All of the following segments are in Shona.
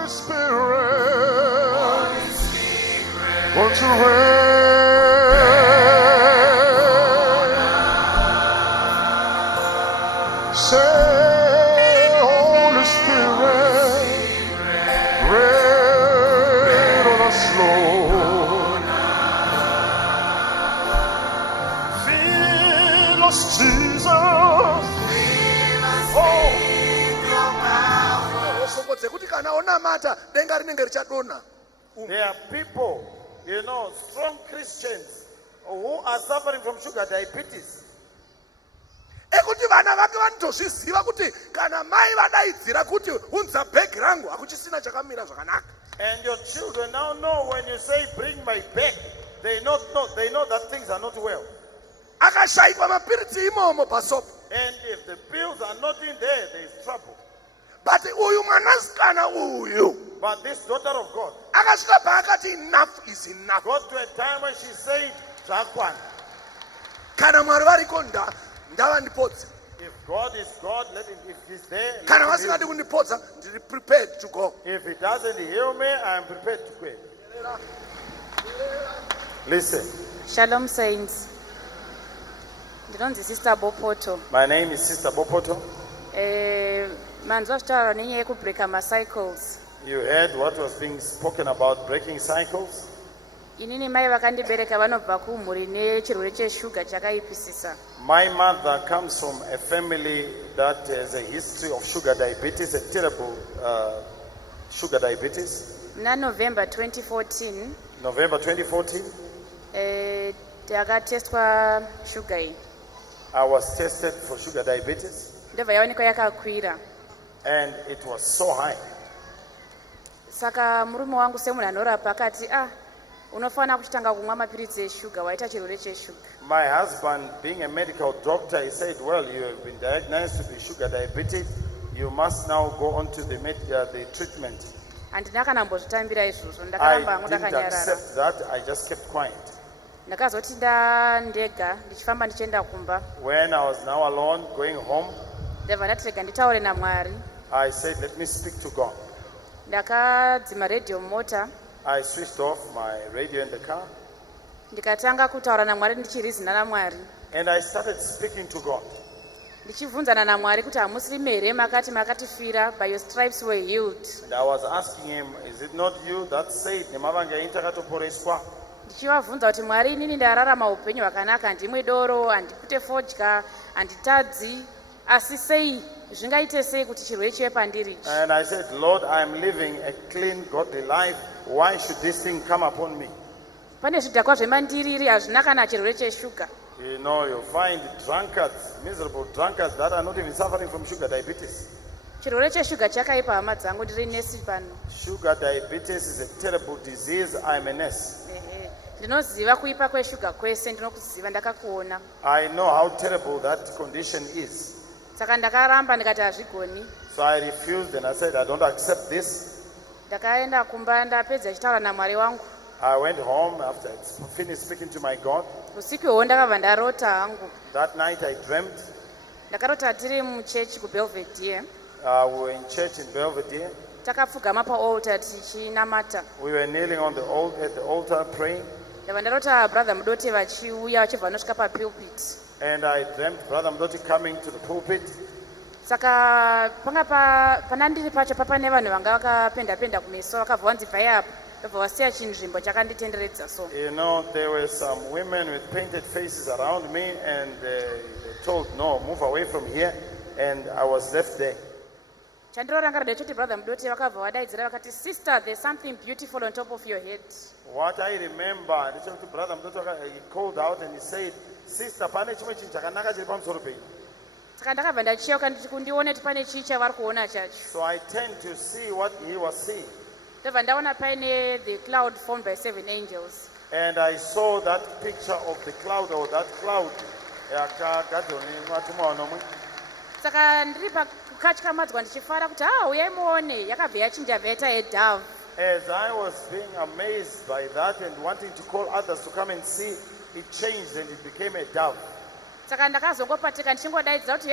Holy Spirit, won't you reign? Say, Holy Spirit, rain on us, Lord. Fill us, Jesus. Oh. There are people, strong Christians who are suffering from sugar diabetes. Ekuti vana vake vanotozviziva kuti kana mai vadaidzira kuti unza bhegi rangu hakuchisina chakamira zvakanaka. And your children now know when you say bring my bag, they know that things are not well. Akashaikwa mapiritsi imomo pasopo. And if the pills are not in there, there is trouble. But uyu mwanasikana uyu, But this daughter of God akasvika paakati enough is enough. got to a time when she said, Zakwan, Kana Mwari variko ndava ndipodza. if God is God, let him, if he's there, let Kana him heal vasingadi me. kundipodza, ndiri prepared to go. If he doesn't heal me, I am prepared to quit. Listen, Shalom saints. Ndinonzi Sister Bopoto. my name is Sister Bopoto. Manzwa zvitaura nenyaya yekubreaka macycles. You heard what was being spoken about breaking cycles. Inini mai vakandibereka vanobva kumhuri nechirwere cheshuga chakaipisisa. My mother comes from a family that has a history of sugar diabetes, a terrible sugar diabetes. Muna November 2014, November 2014, takatestwa shuga iyi. I was tested for sugar diabetes Ndobva yaonekwa yakakwira. and it was so high. Saka murume wangu semunhu anorapa akati, unofanira kuchitanga kumwa mapiritsi eshuga, waita chirwere cheshuga. My husband, being a medical doctor, he said, well, you have been diagnosed to be sugar diabetic. You must now go on to the treatment. Handina kana mbozvitambira izvozvo, I ndakaramba hangu didn't ndakanyarara. accept that. I just kept quiet. Ndakazoti ndega ndichifamba ndichienda kumba, When I was now alone, going home, ndabva ndati rega nditaure naMwari. I said, let me speak to God. Ndakadzima redhiyo mumota, I switched off my radio in the car ndikatanga kutaura naMwari ndichirizina naMwari. and I started speaking to God. Ndichibvunzana naMwari kuti hamusirimi here makati makatifira, by your stripes were healed. And I was asking him, is it not you that said, Nemavanga intakatoporeswa? Ndichivabvunza kuti Mwari, inini ndararama upenyu hwakanaka, handimwe doro, handipute fodya, handitadzi, asi sei zvingaite sei kuti chirwere chive pandiri ichi? And I said, Lord, I am living a clean, godly life. Why should this thing come upon me? Pane zvidhakwa zvemandiriri hazvina kana chirwere cheshuga. You know, you find drunkards, miserable drunkards that are not even suffering from sugar diabetes. Chirwere cheshuga chakaipa hama dzangu, ndiri nesi pano. Sugar diabetes is a terrible disease. I'm a nurse. Ndinoziva kuipa kweshuga kwese, ndinokuziva, ndakakuona. I know how terrible that condition is. Saka ndakaramba ndikati hazvigoni. So I refused and I said, I don't accept this. Ndakaenda kumba ndapedza chitaura naMwari wangu. I went home after I finished speaking to my God. Usiku ihwo ndakabva ndarota hangu. That night I dreamt. Ndakarota tiri muchechi kuBelvedere. We were in church in Belvedere. Takapfugama paaltar tichinamata. We were kneeling on at the altar praying. Ndabva ndarota brother Mudote vachiuya vachibva vanosvika papulpit. And I dreamt Brother Mdoti coming to the pulpit. Saka panga pana ndiri pacho papane vanhu vanga vakapenda kumeso vakabva vanzi bvai apa, ndobva vasiya chinzvimbo chakanditenderedza so. You know, there were some women with painted faces around me and they told, no, move away from here. And I was left there. Chandirorangarira ndechoti brother Mudote vakabva vadaidzira vakati, sister, there's something beautiful on top of your head. What I remember, Brother Mdoti, he called out and he said, sister, pane chimwe chinhu chakanaka chiri pamusoro penyu. Saka ndakabva ndacheuka nditi kundione kuti pane chii chavari kuona chacho. So I turned to see what he was seeing. Ndobva ndaona paine the cloud formed by 7 angels. And I saw that picture of the cloud, or that cloud. Saka ndiri pakukatyamadzwa ndichifara kuti uyai muone, yakabva yachinja yabva yaita yedove. As I was being amazed by that and wanting to call others to come and see, it changed and it became a dove. Saka ndakazongopateka ndichingodaidzira kuti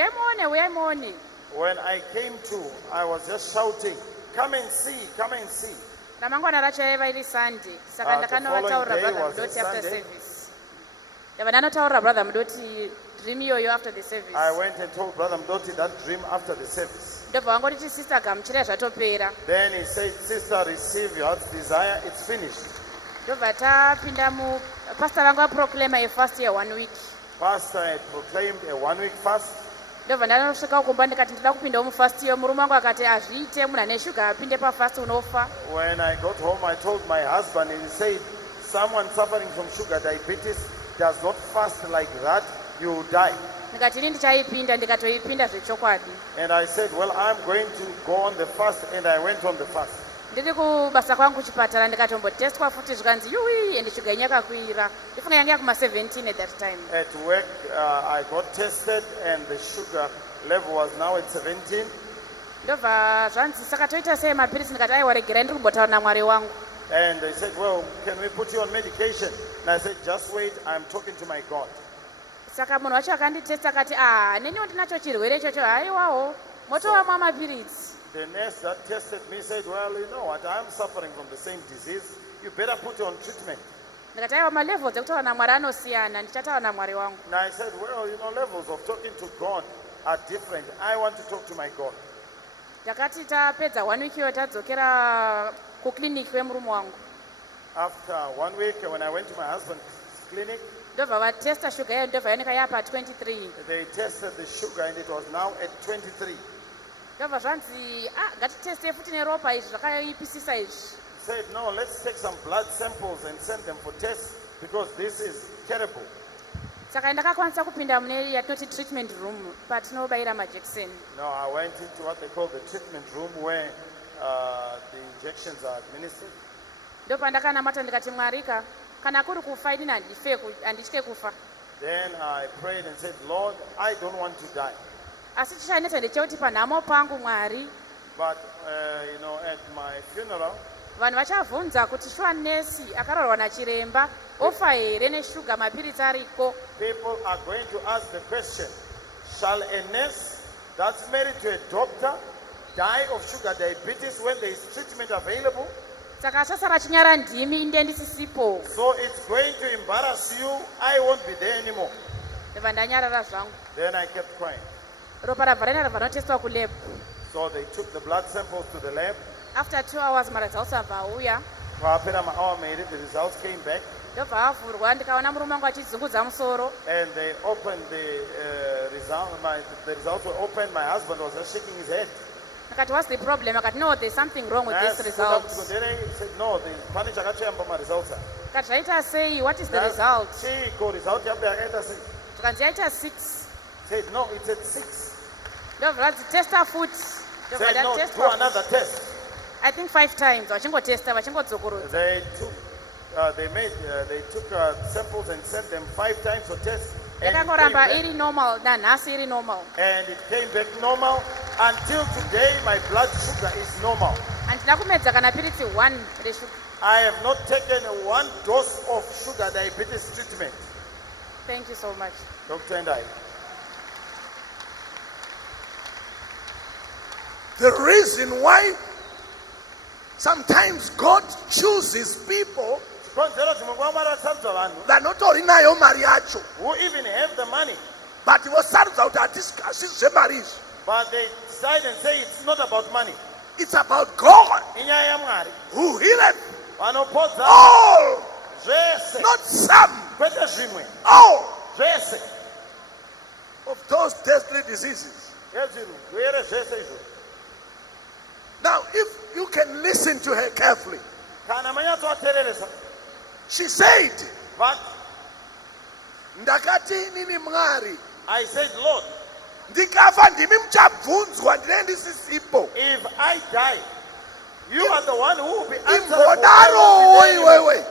uyai muone. When I came to, I was just shouting, come and see, come and see. ramangwana racho yaiva iri sunday saka The ndakanovautaurira following day brother was a mudoti after Sunday. service ndava ndanotaurira brother mudoti dream iyoyo after the service I went and told Brother Mdoti that dream after the service. ndobva vangotiti sister gamuchirai zvatopera Then he said, sister, receive your heart's desire, it's finished. ndobva tapinda pastor vangu vaproclaima afast ye1 week Pastor had proclaimed a 1-week fast. ndobva ndanosvika kumba ndikati ndida kupindawo mufast iyo murume wangu akati hazviite munhu ane shuga apinde pafast unofa. When I got home, I told my husband, and he said, someone suffering from sugar diabetes does not fast like that, you will die. ndikati ini ndichaipinda ndikatoipinda zvechokwadi. And I said, well, I'm going to go on the fast, and I went on the fast. ndiri kubasa kwangu kuchipatara ndikatombotestwa futi zvikanzi yuwi ende shuga inyakakwira ndifunga yange yakuma17 at that time. At work, I got tested, and the sugar level was now at 17. ndobva zvanzi saka toita sei mapirisi ndikati aiwa regerai ndiri kumbotaura namwari wangu. And they said, well, can we put you on medication? And I said, just wait, I'm talking to my God. saka munhu wacho akanditesta akati neniwo ndinacho chirwere ichocho haiwawo motovamwa mapirisi. The nurse that tested me said, well, you know what, I'm suffering from the same disease. You better put you on treatment. ndikati aiwa malevels ekutaura namwari anosiyana ndichataura namwari wangu. And I said, well, you know, levels of talking to God are different. I want to talk to my God. takati tapedza 1 week iyo tadzokera kukliniki wemurume wangu. After 1 week, when I went to my husband's clinic, ndobva vatesta shuga iyo ndobva yaoneka yapa 23. they tested the sugar and it was now at 23. ndobva zvanzi ngatiteste futi neropa izvi zvakaipisisa izvi. Said, no, let's take some blood samples and send them for tests because this is terrible. saka ndakakwanisa kupinda mune yatinoti treatment room patinobayira majekiseni. No, I went into what they call the treatment room where the injections are administered. ndopandakanamata ndikati mwarika kana kuri kufa inini handitye kufa. Then I prayed and said, Lord, I don't want to die. asi chichanetsa ndechekuti panhamo pangu mwari But, you know, at my funeral, vanhu vachavhunza kuti shuwa nesi akarorwa nachiremba ofa here neshuga mapirisi ariko. people are going to ask the question, shall a nurse that's married to a doctor die of sugar diabetes when there is treatment available? saka chasara chinyara ndimi inde ndisisipo. So it's going to embarrass you. I won't be there anymore. ndobva ndanyarara zvangu. Then I kept quiet. ropa rabva raenda vanotestwa kulab. So they took the blood samples to the lab. after 2 hours maresults abva auya. The results came back ndobva avhurwa ndikaona murume wangu achizungudza musoro. and they opened the result. The results were opened. My husband was just shaking his head. akati what's the problem akati no there's something wrong with Yes, this result. he said, no, the pane chakachemba results. akati zvaita sei what is the result. Result tikanzi yaita 6. said, no, it's at 6. ndobva radzi testa futi. ndobva Said, no, do ndatestwa another test. I think 5 times vachingotesta vachingodzokorodza. They took samples and sent them 5 times for tests. yakangoramba iri normal nanhasi iri normal. And it came back normal. Until today, my blood sugar is normal. handina kumedza kana piritsi 1 reshuga. I have not taken 1 dose of sugar diabetes treatment. Thank you so much. Doctor and I. The reason why sometimes God chooses people vanotori nayo mari yacho who even have the money, but vosarudza kuti hatisi zvemari izvi. but they decide and say it's not about money. It's about God Inyaya ya Mwari. who healeth Vanopodza all, zvese, not some, kwete zvimwe, all zvese. of those deadly diseases. Zvirwere zvese izvo. Now, if you can listen to her carefully, Kana manyatsoateeresa, she said, but ndakati nini Mwari, I said, Lord, ndikafa ndimi muchabvunzwa ndine ndisisipo. if I die, you are the one who will be answerable. Imbodaro iwewe.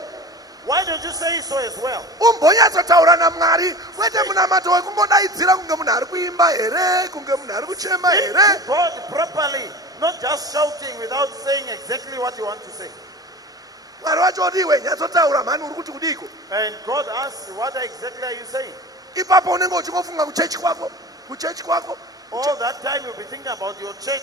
Why don't you say so as well? Umbonyatsotaura naMwari kwete munamato wekungodaidzira kunge munhu ari kuimba here, kunge munhu ari kuchema here. Speak to God properly, not just shouting without saying exactly what you want to say. Mwari wacho oti iwe nyatsotaura mhani uri kuti kudiko. And God asks, what exactly are you saying? Ipapo unenge uchingofunga kuchechi kwako, kuchechi kwako. All that time you'll be thinking about your church.